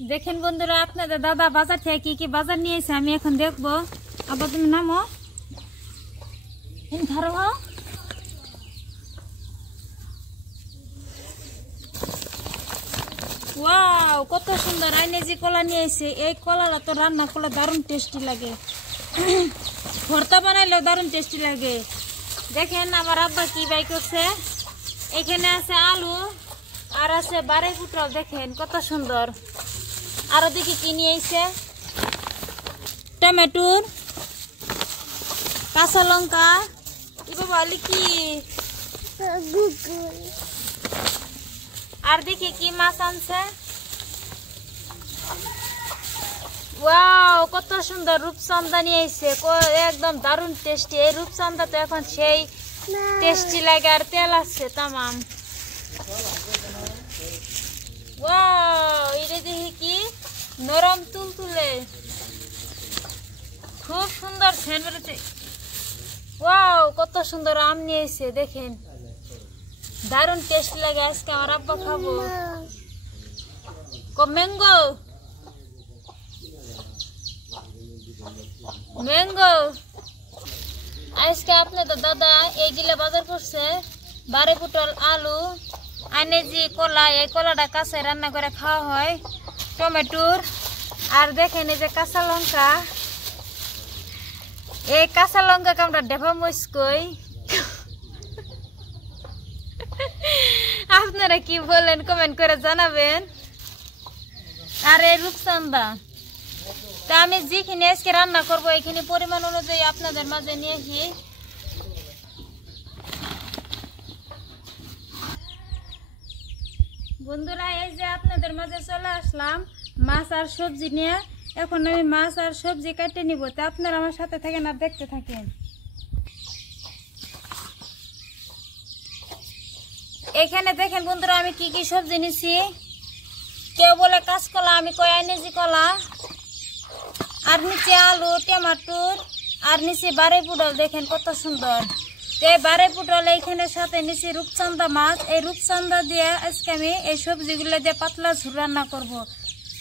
देखें बंधुरा आपनादेर दादा बाजार थेके कि बाजार निये एसे आमी एखन देखबो। आबा तुमि नामो धरो वाओ कत सुंदर आइने जे कला निये एसे এই কলাটা তো রান্না করলে দারুণ টেস্টি লাগে ভর্তা বানাইলেও দারুণ টেস্টি লাগে দেখেন আমার আব্বা কি বাই করছে এখানে আছে আলু আর আছে বারে পুটল দেখেন কত সুন্দর আর দেখি কি নিয়ে এসে টমেটো কাঁচা লঙ্কা ই বাবা লিখি আর দেখি কি মাছ আনছে ওয়াও কত সুন্দর রূপচন্দা নিয়ে এসে একদম দারুণ টেস্টি এই রূপচন্দা তো এখন সেই টেস্টি লাগে আর তেল আছে তামাম ওয়াও এটা দেখি কি নরম তুলতুলে খুব সুন্দর সেন্ট বেরোচ্ছে ওয়াও কত সুন্দর আম নিয়ে এসে দেখেন দারুণ টেস্টি লাগে আজকে আমার আব্বা খাবো ম্যাঙ্গো ম্যাঙ্গো আজকে আপনাদের দাদা এইগুলা বাজার করছে বারে পুটল আলু আনে যে কলা এই কলাটা কাঁচা রান্না করে খাওয়া হয় টমেটোর আর দেখেন এই যে কাঁচা লঙ্কা এই কাঁচা লঙ্কাকে আমরা ডেফা মরিচ কই আপনারা কি বলেন কমেন্ট করে জানাবেন আর এই রূপচন্দা তা আমি যেখানে আজকে রান্না করবো এখানে পরিমাণ অনুযায়ী আপনাদের মাঝে নিয়ে আসি বন্ধুরা এই যে আপনাদের মাঝে চলে আসলাম মাছ আর সবজি নিয়ে এখন আমি মাছ আর সবজি কেটে নিব তা আপনারা আমার সাথে থাকেন আর দেখতে থাকেন এখানে দেখেন বন্ধুরা আমি কি কি সবজি নিছি কেউ বলে কাঁচকলা আমি কয় নিছি কলা আর নিচে আলু টমেটোর আর নিচে বারে পুটল দেখেন কত সুন্দর এই বারে পুটল এইখানে সাথে নিচে রূপচন্দা মাছ এই রূপচন্দা দিয়ে আজকে আমি এই সবজিগুলো দিয়ে পাতলা ঝোল রান্না করব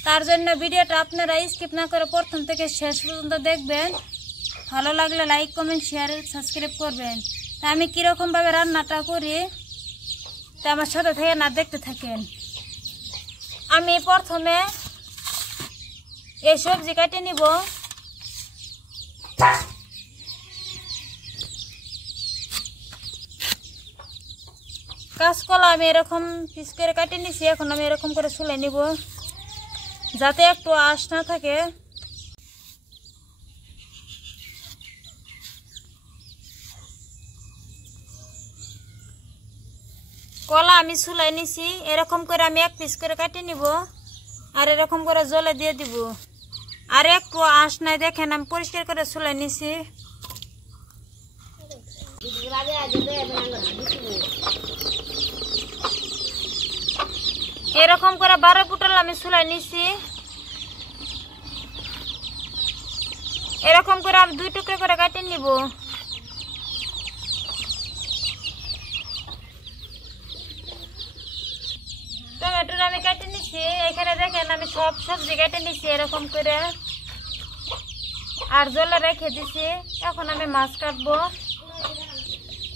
তার জন্য ভিডিওটা আপনারা স্কিপ না করে প্রথম থেকে শেষ পর্যন্ত দেখবেন ভালো লাগলে লাইক কমেন্ট শেয়ার সাবস্ক্রাইব করবেন তা আমি কিরকম ভাবে রান্নাটা করি তা আমার সাথে থেকে না দেখতে থাকেন আমি প্রথমে এই সবজি কেটে নিব কাঁচকলা আমি এরকম পিস করে কেটে নিছি এখন আমি এরকম করে ছুলে নিব যাতে একটু আঁশ না থাকে কলা আমি ছুলাই নিছি এরকম করে আমি এক পিস করে কেটে নিব আর এরকম করে জলে দিয়ে দিব আর একটু আঁশ নাই দেখেন আমি পরিষ্কার করে ছুলাই নিছি এরকম করে বারে পুটল আমি ছুলাই নিছি এরকম করে আমি দুই টুকরো করে কেটে নিব টমেটো আমি কেটে নিছি এখানে দেখেন আমি সব সবজি কেটে নিছি এরকম করে আর জলে রেখে দিছি এখন আমি মাছ কাটবো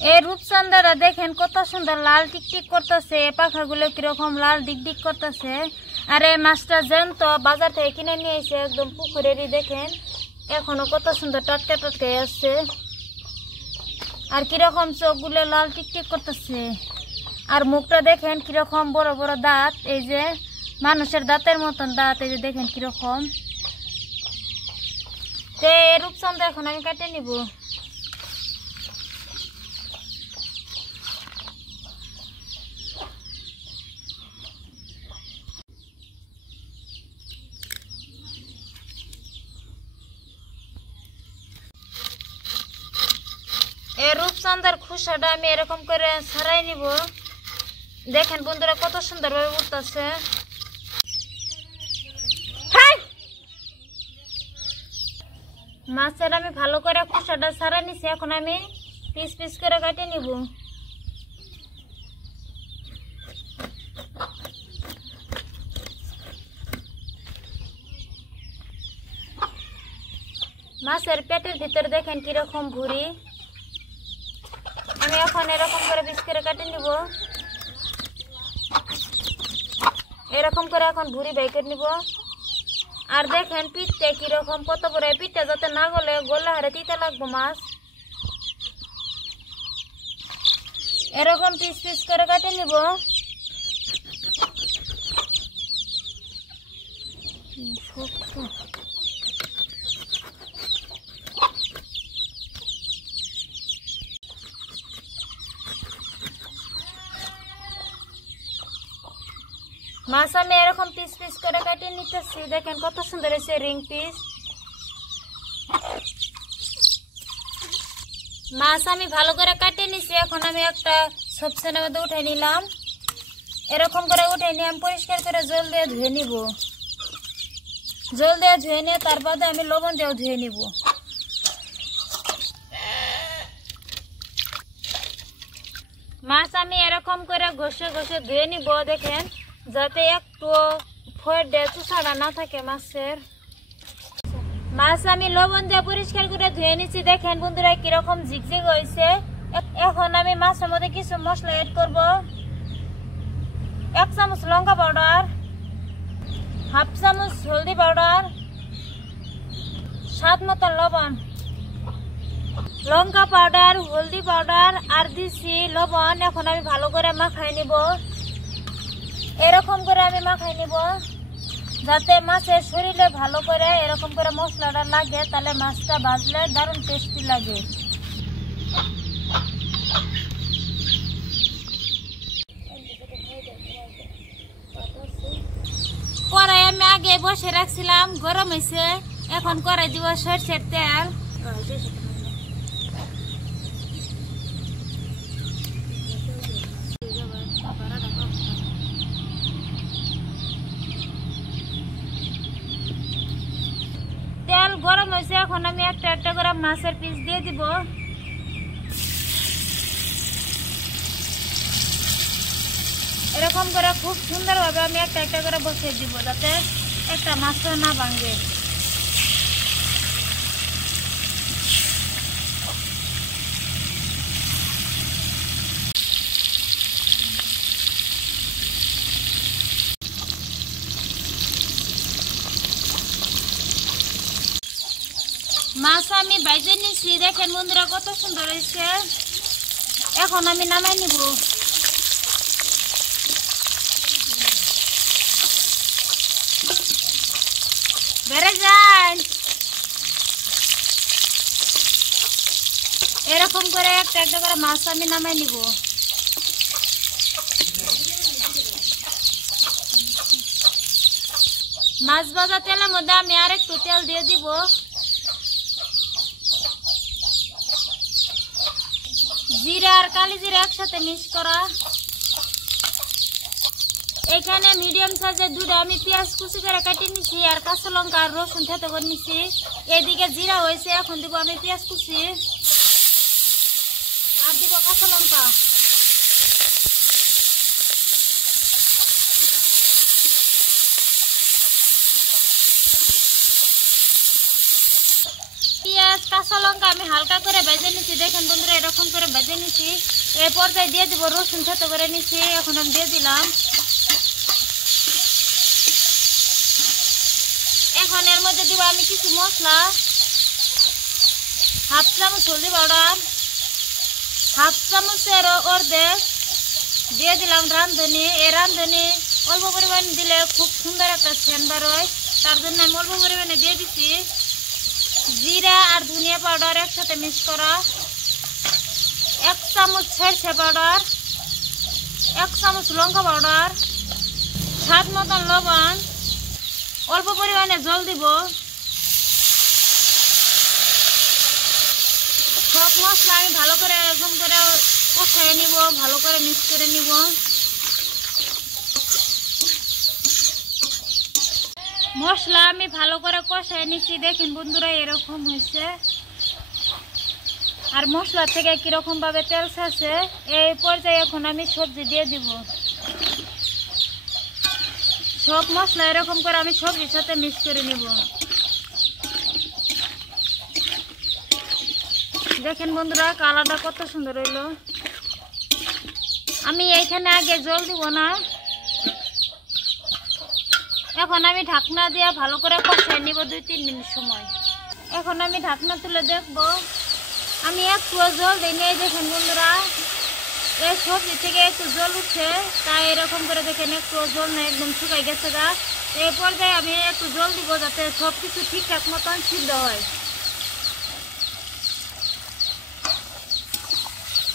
এই রূপচন্দাটা দেখেন কত সুন্দর লাল টিকটিক করতেছে পাখাগুলো কিরকম লাল ডিকডিক করতেছে আর এই মাছটা জ্যান্ত বাজার থেকে কিনে নিয়ে এসে একদম পুকুরেরই দেখেন এখনো কত সুন্দর টাটকা টাটকা আসছে আর কিরকম চোখগুলো লাল টিকটিক করতেছে আর মুখটা দেখেন কিরকম বড় বড় দাঁত এই যে মানুষের দাঁতের মতন দাঁত এই যে দেখেন কিরকম তে রূপচন্দা এখন আমি কেটে নিব এই রূপচন্দার খোসাটা আমি এরকম করে ছাড়াই নিব দেখেন বন্ধুরা কত সুন্দর ভাবে উঠতেছে মাছের আমি ভালো করে খোসাটা ছাড়াই নিছি এখন আমি পিস পিস করে কেটে নিব মাছের পেটের ভিতর দেখেন কিরকম ভুঁড়ি। আমি এখন এরকম করে পিস করে কাটে নিব। এরকম করে এখন ভুঁড়ি বাই করে নিব। আর দেখেন পিঠটা কিরকম কত বড়, পিঠটা যাতে না গলে, গলে হারে তিতা লাগবো মাছ। এরকম পিস পিস করে কাটে নিব। মাছ আমি এরকম পিস পিস করে কাটিয়ে নিতেছি। দেখেন কত সুন্দর হয়েছে রিং পিস। মাছ আমি ভালো করে কাটিয়ে নিছি। এখন আমি একটা সবসেনের মধ্যে উঠে নিলাম। এরকম করে উঠে নিয়ে আমি পরিষ্কার করে জল দিয়ে ধুয়ে নিব। জল দিয়ে ধুয়ে নিয়ে তার বাদে আমি লবণ দিয়েও ধুয়ে নিব। মাছ আমি এরকম করে ঘষে ঘষে ধুয়ে নিব। দেখেন যাতে একটু ফয়ের চুষাটা না থাকে মাছের। মাছ আমি লবণ দিয়ে পরিষ্কার করে ধুয়ে নিচ্ছি। দেখেন বন্ধুরা কিরকম ঝিকঝিক হয়েছে। এখন আমি মাছের মধ্যে কিছু মশলা এড করব। 1 চামচ লঙ্কা পাউডার, হাফ চামচ হলদি পাউডার, স্বাদ মতন লবণ। লঙ্কা পাউডার, হলদি পাউডার আর দিছি লবণ। এখন আমি ভালো করে মাখাই নিব। এরকম করে আমি মাখাই নিব যাতে মাছের শরীরে ভালো করে এরকম করে মশলাটা লাগে, তাহলে মাছটা ভাজলে দারুণ টেস্টি লাগে। কড়াই আমি আগে বসে রাখছিলাম, গরম হয়েছে। এখন কড়াই দিব সরষের তেল। তেল গরম হয়েছে। এখন আমি একটা একটা করে মাছের পিস দিয়ে দিব। এরকম করে খুব সুন্দরভাবে আমি একটা একটা করে বসিয়ে দিব যাতে একটা মাছও না ভাঙবে। মাছ আমি ভাজে নিছি। দেখেন বন্ধুরা কত সুন্দর হয়েছে। এখন আমি নামাই নিব। বেড়ে যান। এরকম করে একটা একটা করে মাছ আমি নামাই নিব। মাছ ভাজা তেলের মধ্যে আমি আর একটু তেল দিয়ে দিব। জিরা আর কালি জিরা একসাথে মিক্স করা। এখানে মিডিয়াম সাইজের দুটো আমি পেঁয়াজ কুচি করে কাটিয়ে নিছি আর কাঁচা লঙ্কা আর রসুন থেতো করে নিছি। এদিকে জিরা হয়েছে। এখন দিব আমি পেঁয়াজ কুচি আর দিব কাঁচা লঙ্কা। পেঁয়াজ কাঁচা লঙ্কা আমি হালকা করে ভেজে নিচ্ছি। দেখেন বন্ধুরা এরকম করে ভেজে নিচ্ছি। এই পর্যায়ে দিয়ে দিব রসুন থেতো করে নিচ্ছি। এখন আমি দিয়ে দিলাম। এখন এর মধ্যে দিব আমি কিছু মশলা। হাফ চামচ হলদি পাউডার, হাফ চামচের অর্ধেক দিয়ে দিলাম রাঁধুনি। এই রাঁধুনি অল্প পরিমাণে দিলে খুব সুন্দর একটা সেন্ট বার হয়, তার জন্য আমি অল্প পরিমাণে দিয়ে দিচ্ছি। জিরা আর ধনিয়া পাউডার একসাথে মিক্স করা। 1 চামচ সরষে পাউডার, 1 চামচ লঙ্কা পাউডার, স্বাদ মতন লবণ, অল্প পরিমাণে জল দিব। সব মশলা আমি ভালো করে এরকম করে কষিয়ে নিব, ভালো করে মিক্স করে নিব। মশলা আমি ভালো করে কষিয়ে নিচ্ছি। দেখেন বন্ধুরা এরকম হয়েছে। আর মশলা থেকে কিরকম ভাবে তেল ছাড়ছে। এই পর্যায়ে এখন আমি সবজি দিয়ে দিব। সব মশলা এরকম করে আমি সবজির সাথে মিক্স করে নিব। দেখেন বন্ধুরা কালারটা কত সুন্দর হইলো। আমি এইখানে আগে জল দিব না, এখন আমি ঢাকনা দিয়ে ভালো করে কষাই নিব 2-3 মিনিট সময়। এখন আমি ঢাকনা তুলে দেখবো, আমি একটু জল দিইনি। দেখেন বন্ধুরা এই সবজি থেকে একটু জল উঠছে, তাই এরকম করে দেখেন একটু জল না, একদম শুকাই গেছে গা। এই পর্যায়ে আমি একটু জল দিব যাতে সব কিছু ঠিকঠাক মতন সিদ্ধ হয়।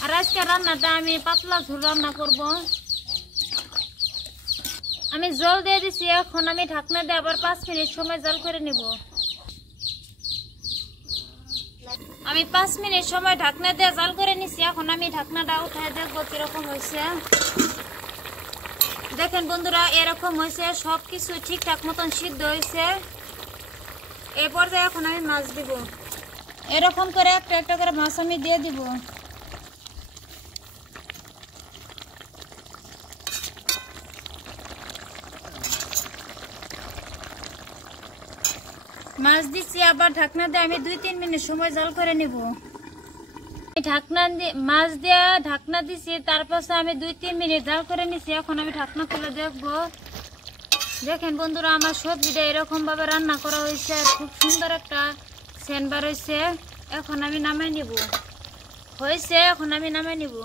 আর আজকে রান্নাটা আমি পাতলা ঝোল রান্না করব। আমি জল দিয়ে দিছি, এখন আমি ঢাকনা দিয়ে আবার 5 মিনিট সময় জাল করে নিব। আমি 5 মিনিট সময় ঢাকনা দিয়ে জাল করে নিছি। এখন আমি ঢাকনাটা উঠায় দেখবো কিরকম হয়েছে। দেখেন বন্ধুরা এরকম হয়েছে, সবকিছু ঠিকঠাক মতন সিদ্ধ হয়েছে। এই পর্যায়ে এখন আমি মাছ দিব। এরকম করে একটা একটা করে মাছ আমি দিয়ে দিব। মাছ দিচ্ছি, আবার ঢাকনা দিয়ে আমি 2-3 মিনিট সময় জাল করে নিব। ঢাকনা দিয়ে মাছ দিয়ে ঢাকনা দিছি, তারপর আমি 2-3 মিনিট জাল করে নিছি। এখন আমি ঢাকনা তুলে দেখবো। দেখেন বন্ধুরা আমার সবজিটা এরকম ভাবে রান্না করা হয়েছে, আর খুব সুন্দর একটা সেন্ট বার হয়েছে। এখন আমি নামাই নিব। হয়েছে, এখন আমি নামাই নিব।